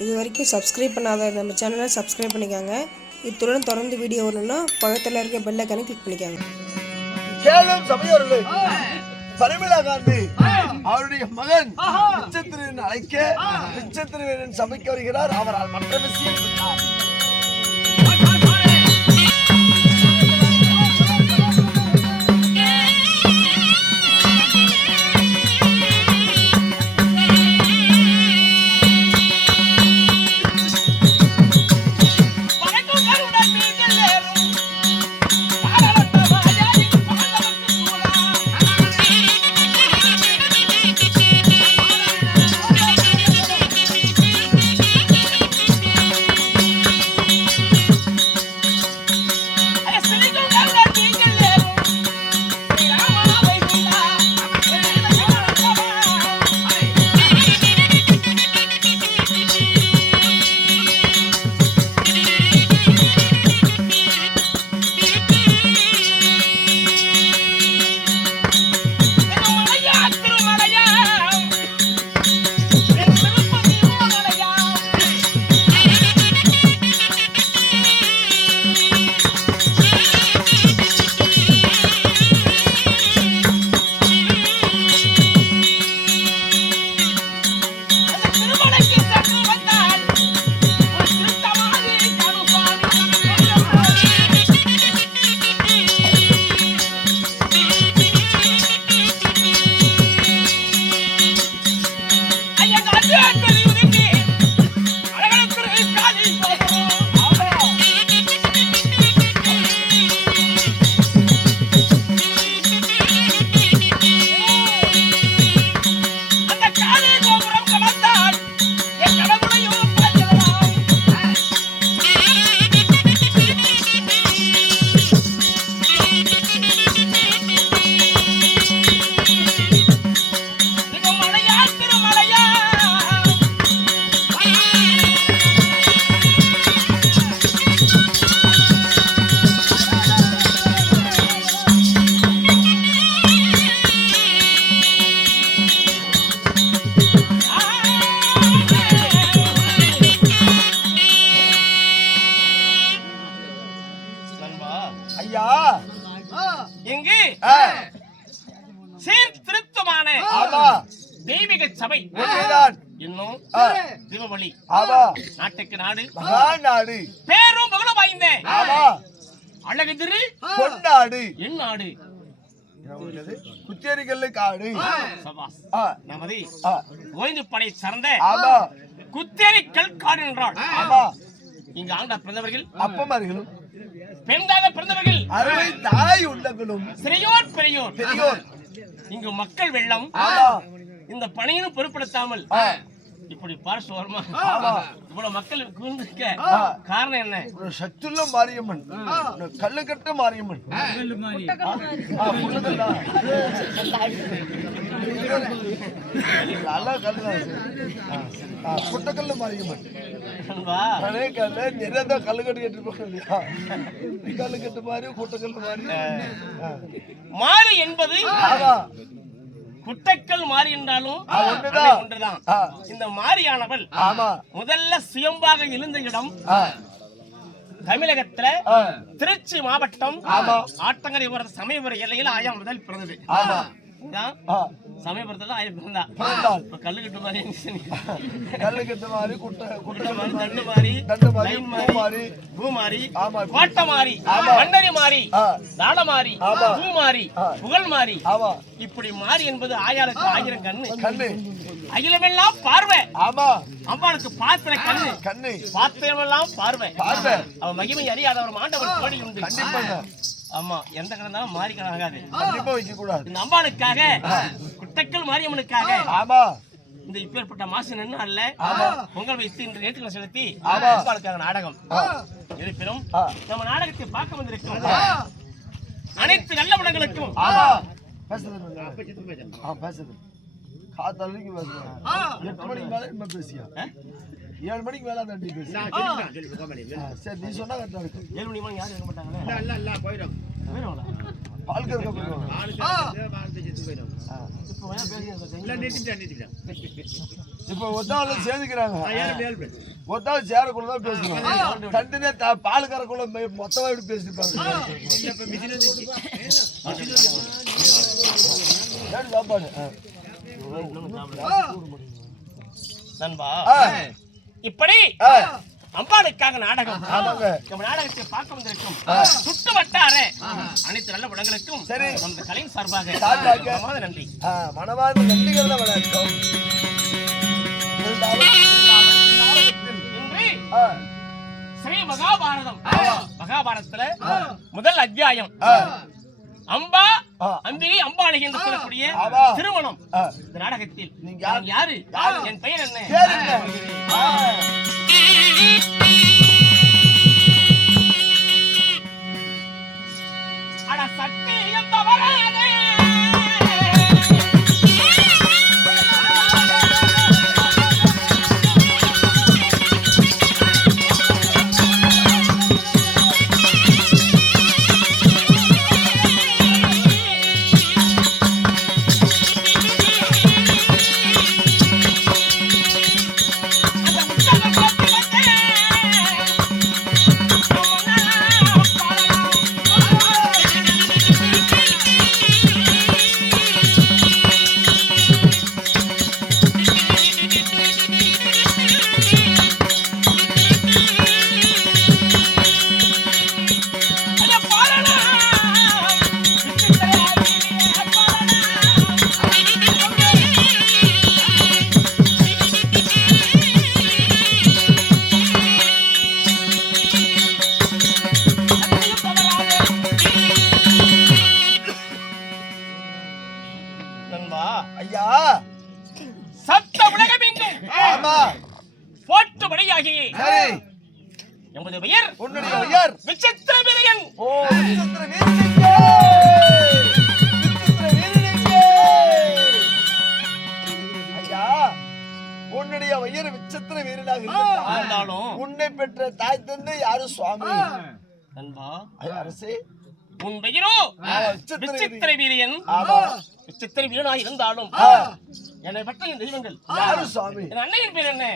இது வரைக்கும் சப்ஸ்கிரைப் பண்ணாத நம்ம சேனலை சப்ஸ்கிரைப் பண்ணிக்கோங்க. இத்துடன் தொடர்ந்து வீடியோ வரணும்னா பக்கத்தில் இருக்க பெல் ஐகானை கிளிக் பண்ணிக்கோங்க. கேளும் சபையோர்களே, பரிமளா காந்தி அவருடைய மகன் பிச்சைத்திருவன் அழைக்க பிச்சைத்திருவன் சபைக்கு வருகிறார். அவரால் மற்ற விஷயம் சீர்திருத்தமான தெய்வீக சபை இன்னும் திருவள்ளி நாட்டுக்கு நாடு நாடு பேரும் புகழும் வாய்ந்த அழகு திரு பொன்னாடு என் நாடு குச்சேரிகள் காடு நமது ஓய்ந்து படை சார்ந்த குத்தேரி கல்காடு என்றால் இங்கு ஆண்ட பிறந்தவர்கள் அப்பமார்களும் பெண்தாக பிறந்தவர்கள் அறுவை தாய் உள்ளங்களும் சிறையோர் பெரியோர் பெரியோர் இங்கு மக்கள் வெள்ளம் இந்த பணியினும் பொருட்படுத்தாமல் இப்படி பார்சோர்மா இவ்வளவு மக்கள் கூர்ந்திருக்க காரணம் என்ன? சத்துள்ள மாரியம்மன், கல்லுக்கட்டு மாரியம்மன், புட்டக்கல்லு மாரியம்மன், நிறைய கல்லுக்கட்டு கேட்டு இல்லையா? கல்லுக்கட்டு மாதிரி புட்டக்கல்லு மாதிரி. மாறு என்பது குட்டைக்கல் மாறி என்றாலும் ஒன்றுதான். இந்த மாரியானவள் முதல்ல சுயம்பாக எழுந்த இடம் தமிழகத்துல திருச்சி மாவட்டம் ஆட்டங்கரை சமயபுர எல்லையில் ஆயா முதல் பிறந்தது. சமயபுரத்துல ஆயா பிறந்தா. கல்லுக்கட்டு மாதிரி கல்லுக்கட்டு மாதிரி தண்டு மாறி பூமாரி கோட்டை மாறி மண்டரி மாறி தாள மாறி பூ மாறி புகழ் மாறி இப்படி மாறி என்பது ஆயாளுக்கு 1000 கண்ணு அகிலமெல்லாம் பார்வை. அம்பாளுக்கு பாத்திர கண்ணு பாத்திரமெல்லாம் பார்வை. அவன் மகிமை அறியாதவர் ஆண்டவர் கோடி உண்டு. ஆமா, எந்த கடந்தாலும் மாறி கணக்காது. இந்த அம்பாளுக்காக குட்டைக்கல் மாரியம்மனுக்காக இந்த இப்பேற்பட்ட மாசு நின்று அல்ல பொங்கல் வைத்து இன்று நேற்றுகளை செலுத்தி அம்பாளுக்காக நாடகம். இருப்பினும் நம்ம நாடகத்தை பார்க்க வந்திருக்கிறோம். அனைத்து நல்ல உலகளுக்கும் காத்தாலும் 8 மணிக்கு மேல என்ன பேசியா? 7 மணிக்கு மேல தண்டி பேசி. சரி நீ சொன்னா கரெக்டா இருக்கு. 7 மணி யாரும் இருக்க மாட்டாங்களே. இல்ல போயிடும். பால் கறக்க போயிடுவாங்க. இப்ப ஒத்தாவில் சேர்ந்துக்கிறாங்க. ஒத்தாவில் சேரக்குள்ளதான் பேசுறாங்க. தண்டினே பால் கறக்குள்ள மொத்தமா எப்படி பேசிருப்பாங்க. சாப்பாடு நண்பா, இப்படி அம்பாளுக்காக நாடகம். நம்ம நாடகத்தை பார்க்க வந்திருக்கும் சுட்டு வட்டார அனைத்து நல்ல படங்களுக்கும் சரி நமது கலையின் சார்பாக நன்றி, மனமார்ந்த நன்றிகள் வணக்கம். இன்று ஸ்ரீ மகாபாரதம். மகாபாரதத்துல முதல் அத்தியாயம் அம்பா அம்பிகை அம்பாளை என்று சொல்லக்கூடிய திருமணம். இந்த நாடகத்தில் நான் யாரு, என் பெயர் என்ன? அட சத்தியம் தவறாதே ஐயா. சத்த உலகமெங்கும் போற்றும்படியாகி எமது பெயர் உன்னுடைய பெயர் விசித்திர வீரியன். ஓ விசித்திர வீரலிங்கே. விசித்திர வீரலிங்கே. ஐயா, உன்னுடைய பெயர் விசித்திர வீரனாக இருந்தாலும் உன்னை பெற்ற தாய் தந்தை யாரு சுவாமி? நண்பா, அரசே உன் பெயரோ விசித்திர வீரியன். விசித்திர வீரனாக இருந்தாலும் என்னை பற்ற என் தெய்வங்கள் யாரு சுவாமி? என் அன்னையின் பேர் என்ன?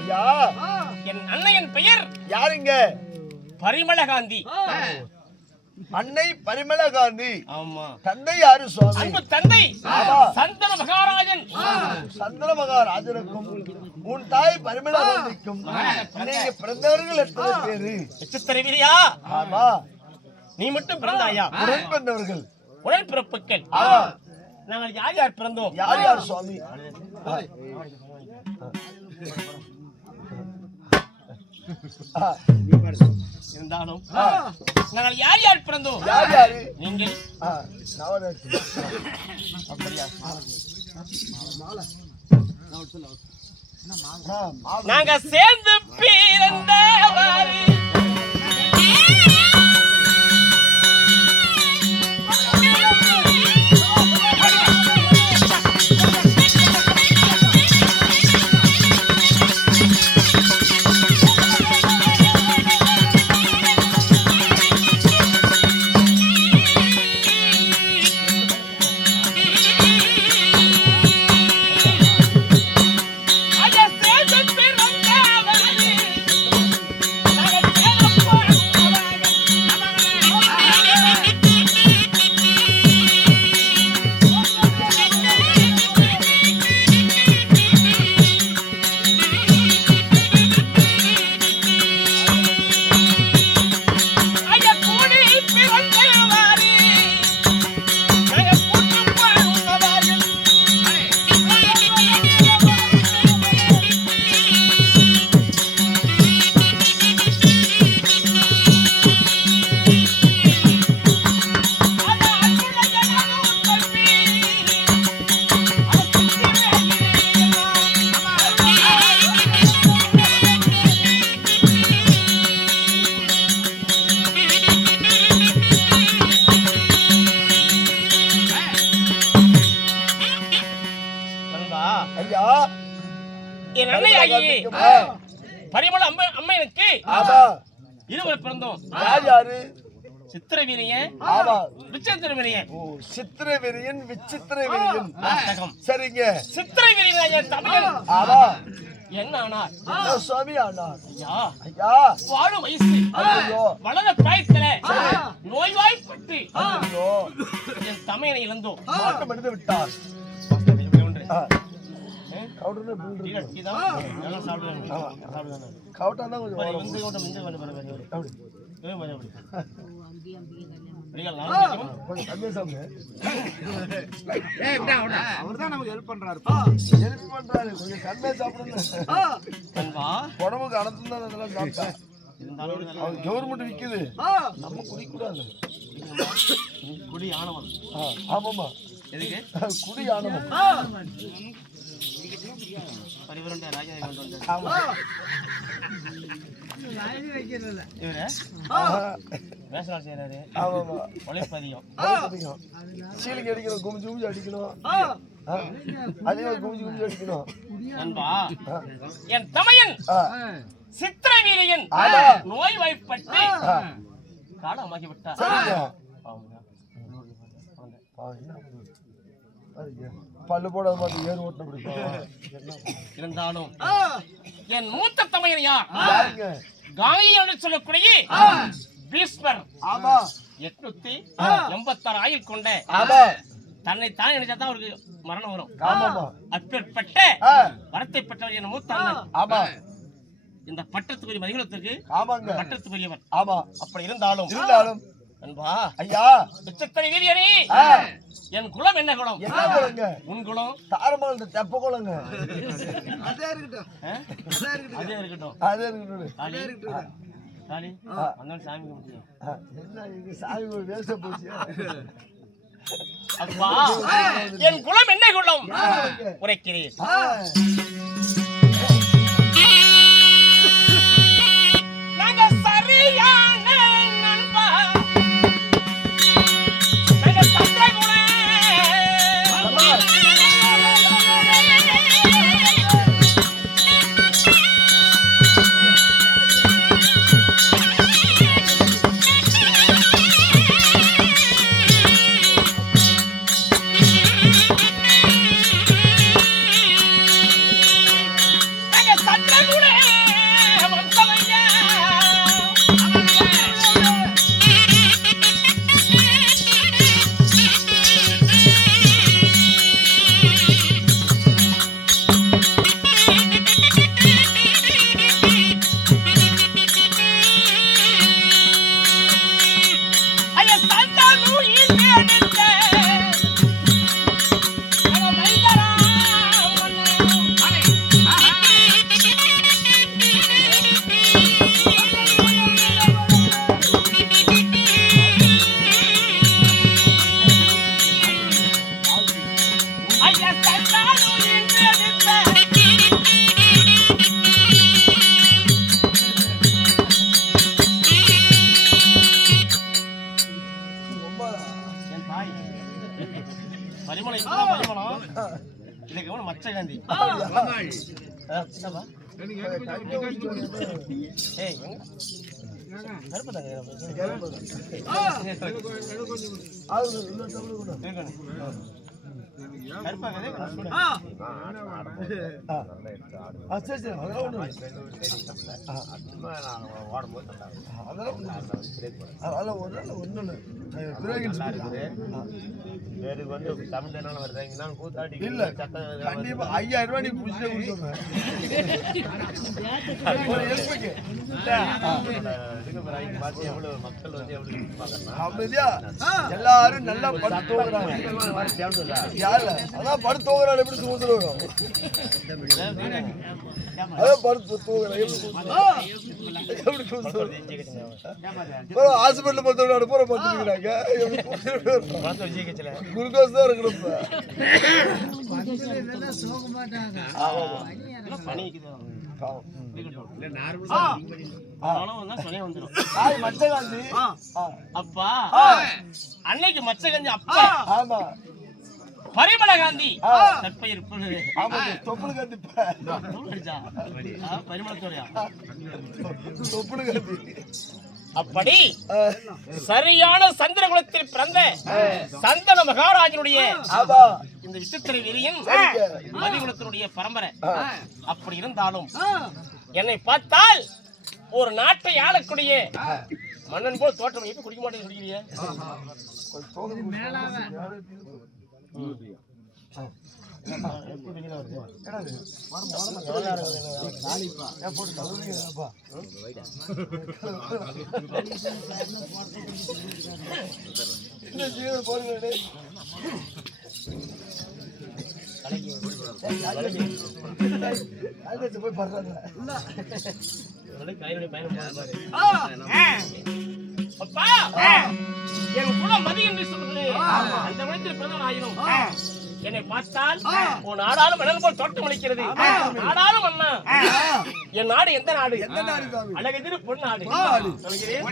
ஐயா, என் அன்னையின் பெயர் யாருங்க? பரிமளகாந்தி. அன்னை பரிமளகாந்தி. ஆமா. தந்தை யாரு சுவாமி? அன்பு தந்தை சந்தன மகாராஜன். சந்தன மகாராஜனுக்கும் உன் தாய் பரிமளகாந்திக்கும் நீங்க பிறந்தவர்கள் எத்தனை பேரு? விசித்திர வீரியா. ஆமா. நீ மட்டும் பிறந்தாயா? உடன் பிறந்தவர்கள் உடன் பிறப்புகள் நாங்கள் யார் யார் பிறந்தோம்? யார் யார் சுவாமி? இருந்தாலும் நாங்கள் யார் யார் பிறந்தோம்? யார் யாரு? நீங்கள். அப்படியா? நாங்க சேர்ந்து பிறந்தவாறு என் அன்னையாகி பரிமள அம்மையனுக்கு இருவர் பிறந்தோம். யாரு? சித்திர வீரியன், விசித்திர வீரியன். சித்திர வீரியன், விசித்திர வீரியன். சரிங்க. சித்திர வீரியன் தமிழன் என்ன ஆனார்? சுவாமி ஆனார். ஐயா வாழும் வயசு வளர பிராயத்தில நோய்வாய்ப்பட்டு என் தமையனை இழந்தோம். மாட்டம் எடுத்து விட்டார். அவர்தான் நமக்கு ஹெல்ப் பண்றாரு. கொஞ்சம் கம்மியா சாப்பிடுங்க. உடம்புக்கு அனந்தம் தான் அதெல்லாம் சாப்பிட்டா. கவர்மெண்ட் விக்குது, நம்ம குடிக்கூடாது. குடி ஆணவம். ஆமாமா, எதுக்கு குடி ஆணவம். பரிவரண்ட ராஜா கொண்டு வந்தார். இவரு வேஷம் செய்யறாரு. உழைப்பதிகம் சீலிங் அடிக்கணும், குமிஞ்சு குமிஞ்சு அடிக்கணும். அதே குமிஞ்சு குமிஞ்சு அடிக்கணும். நண்பா, என் தமையன் சித்திர வீரியன் நோய் வாய்ப்பட்டு காலமாகி விட்டார். பல்லு போட மாதிரி ஏறு ஓட்ட பிடிக்கும். இருந்தாலும் என் மூத்த தமையன் யார்? காங்கி என்று சொல்லக்கூடிய பீஸ்மர். 886 ஆயுள் கொண்ட தன்னை தான் நினைச்சாதான் அவருக்கு மரணம் வரும். அப்பேற்பட்ட வரத்தை பெற்றவர் என் மூத்த அண்ணன். இந்த பட்டத்துக்குரிய மதிகுலத்துக்கு பட்டத்துக்குரியவர். அப்படி இருந்தாலும் அன்பா ஐயா, விசித்திர வீரியனே, என் குலம் என்ன குலம்? என்ன குலங்க? உன் குலம் தாரமா இந்த தெப்ப குலங்க. அதே இருக்கட்டும், அதே இருக்கட்டும், அதே இருக்கட்டும். அதே இருக்கட்டும். சாலி அண்ணன் சாமி கும்பிட்டு என்ன இது சாமி வேச போச்சு. அப்பா, என் குலம் என்ன குலம் உரைக்கிறேன். நாங்க சரியான நண்பா, நாங்க சத்திர குலம். பரிமளம் இதுதான் பரிமளம். இதுக்கு எவ்வளவு மச்சகாந்தி. சின்னப்பா. ஏய் எங்க? கருப்பதாங்க. கருப்பாகதே சொல்லுங்க. சரி சரி அதெல்லாம் ஒண்ணு அதெல்லாம் ஒண்ணு பேருக்கு வந்து தமிழ்னால வருதுங்கன்னா கூத்தாடி இல்ல கண்டிப்பா 5000 ரூபாய் நீ புடிச்சே கொடுத்துருங்க. மக்கள் வந்து எவ்வளவு அப்படியா எல்லாரும் நல்லா படுத்து தூங்குறாங்க. யாருல அதான் படுத்து தூங்குறாள் எப்படி தூங்குறோம் அதான் படுத்து தூங்குறேன் எப்படி ஹாஸ்பிட்டல் படுத்த பூரா படுத்துக்கிறாங்க. குளுக்கோஸ் தான் இருக்கணும். அப்பா அன்னைக்கு மச்சகாந்தி அப்பா ஆமா பரிமள காந்தி தற்பெயர் தொப்புளு காந்தி பரிமளத்தோடையா தொப்புளு காந்தி. அப்படி சரியான சந்திரகுலத்தில் பிறந்த சந்தன மகாராஜனுடைய இந்த விசித்திர வீரியன் மதிகுலத்தினுடைய பரம்பரை. அப்படி இருந்தாலும் என்னை பார்த்தால் ஒரு நாட்டை ஆளக்கூடிய மன்னன் போல் தோற்றம் எப்படி குடிக்க மாட்டேன்னு குடிக்கிறிய? அப்பா என் குலம் மதி என்று சொல்லுது. அந்த இடத்தில் பிறந்தவன் ஆயினும் என்னை பார்த்தால் உன் நாடாலும் மணல் போல் தோட்டம் அளிக்கிறது. நாடாலும் அண்ணா என் நாடு எந்த நாடு? அழகதிரு பொன்னாடு சொல்கிறேன்.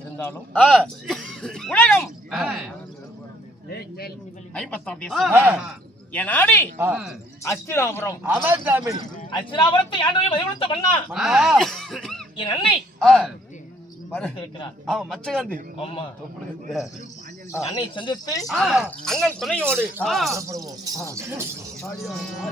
இருந்தாலும் உலகம் 50ஆம் தேசம் என் நாடு அஸ்திராபுரம். அஸ்திராபுரத்தை ஆண்டவரை மதிமுடித்த மன்னா என் அன்னை மச்சகாந்தி அன்னை சந்தித்து அண்ணன் துணையோடு